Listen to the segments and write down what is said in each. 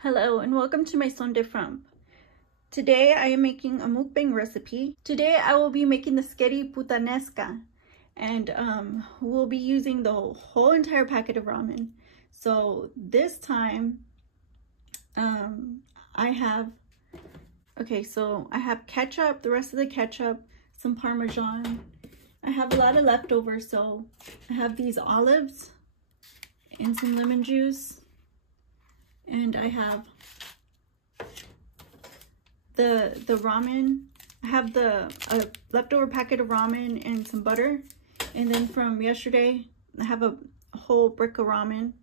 Hello and welcome to my Son de Framp. Today I am making a mukbang recipe. Today I will be making the Sketti Puttanesca, and we'll be using the whole entire packet of ramen. So this time I have ketchup, the rest of the ketchup, some Parmesan. I have a lot of leftovers, so I have these olives and some lemon juice. And I have the ramen. I have the leftover packet of ramen and some butter. And then from yesterday, I have a whole brick of ramen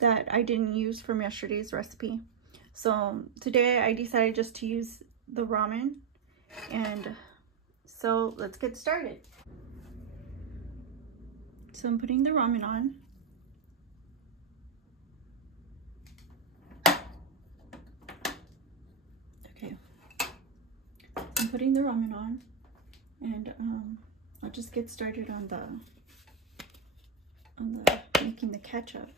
that I didn't use from yesterday's recipe. So today I decided just to use the ramen. And so let's get started. So I'm putting the ramen on. I'm putting the ramen on, and I'll just get started on the making the ketchup.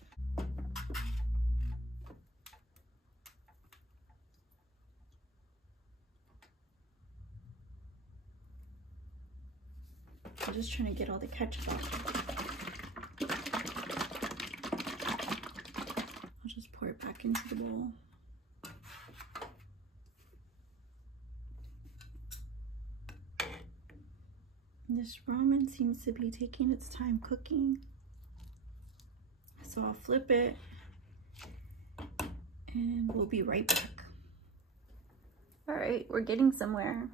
I'm just trying to get all the ketchup off. I'll just pour it back into the bowl. This ramen seems to be taking its time cooking, so I'll flip it and we'll be right back. All right, we're getting somewhere.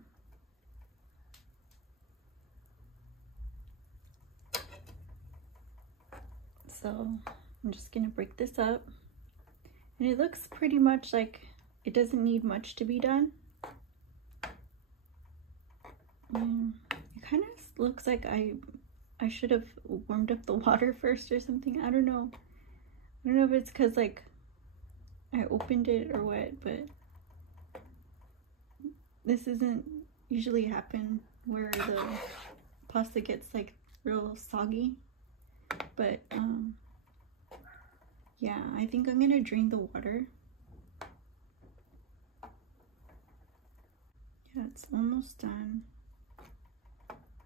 So I'm just gonna break this up, and it looks pretty much like it doesn't need much to be done. It kind of looks like I should have warmed up the water first or something. I don't know. I don't know if it's because like I opened it or what, but this doesn't usually happen where the pasta gets like real soggy. But yeah, I think I'm gonna drain the water. Yeah, it's almost done.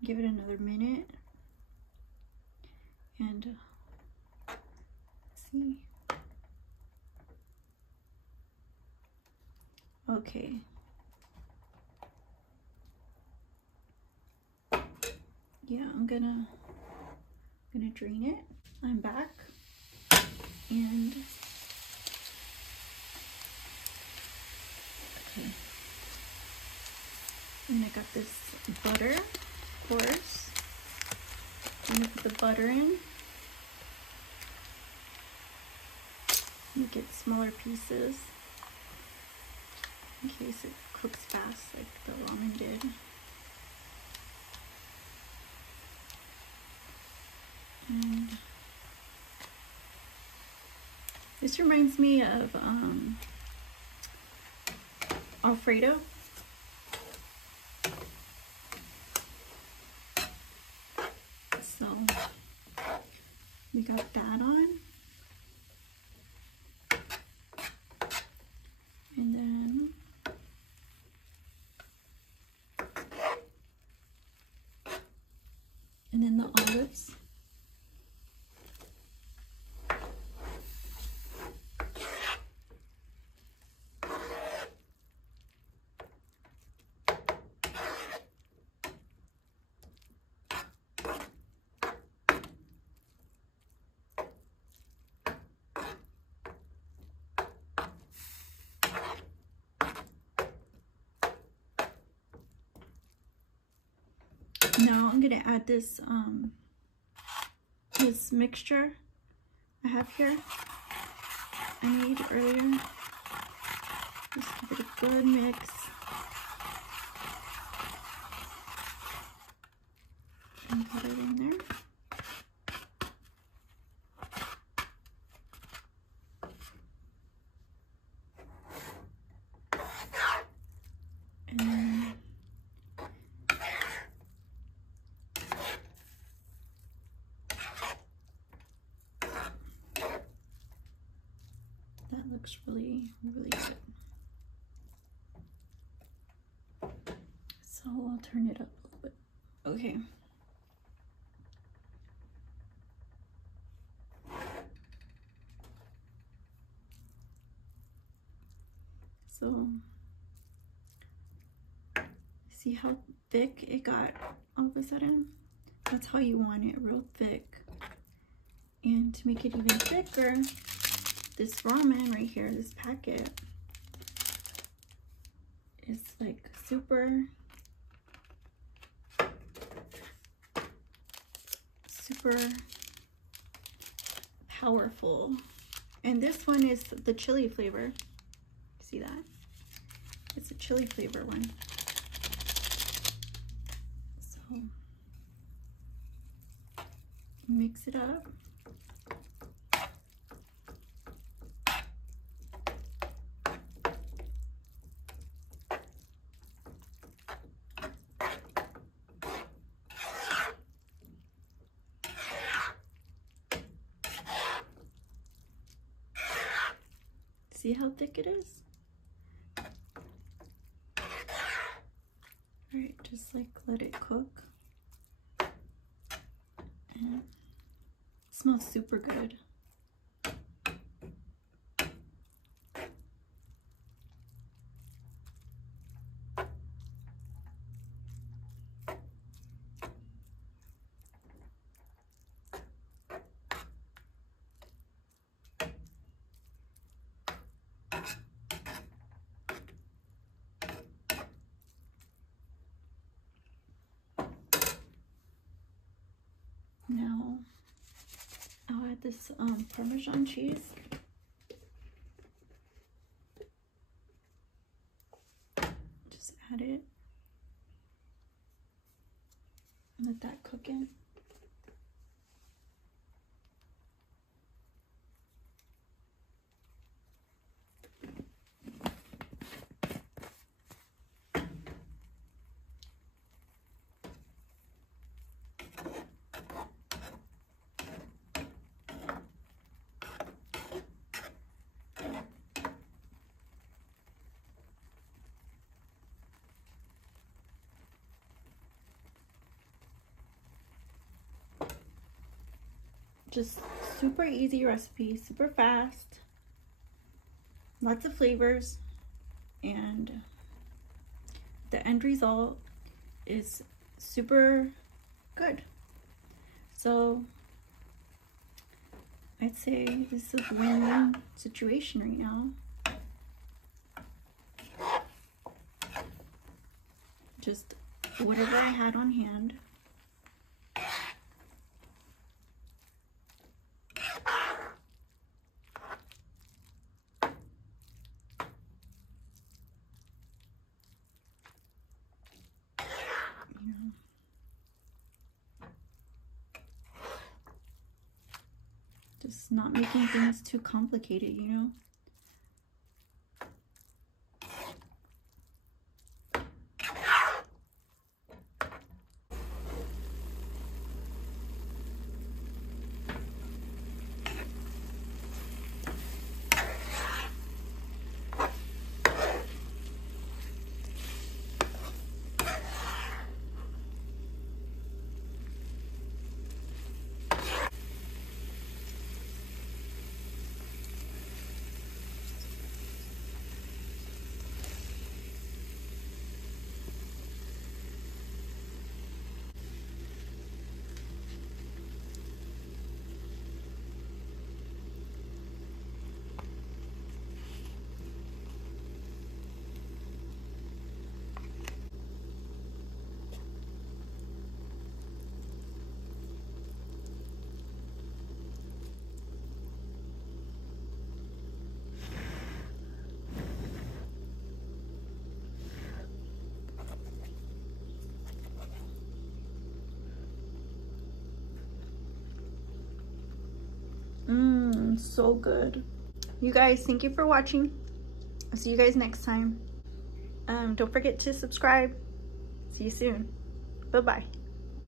Give it another minute and see. Okay. Yeah, I'm gonna drain it. I'm back, and okay. And I got this butter, of course. I'm gonna put the butter in. Make it smaller pieces in case it cooks fast like the ramen did. And this reminds me of Alfredo. So we got that on. And then the olives. Now I'm gonna add this this mixture I have here I made earlier. Just give it a good mix. And put it in there. And That looks really, really good. So I'll turn it up a little bit. Okay. So, see how thick it got all of a sudden? That's how you want it, real thick. And to make it even thicker, this ramen right here, this packet, is like super powerful. And this one is the chili flavor. See that? It's a chili flavor one. So mix it up. See how thick it is? Alright, just like let it cook. And it smells super good. Now I'll add this Parmesan cheese. Just add it. Let that cook in. Just super easy recipe, super fast, lots of flavors, and the end result is super good. So I'd say this is a win-win situation right now. Just whatever I had on hand. Just not making things too complicated, you know? So good. You guys, thank you for watching. I'll see you guys next time. Don't forget to subscribe. See you soon. Bye-bye.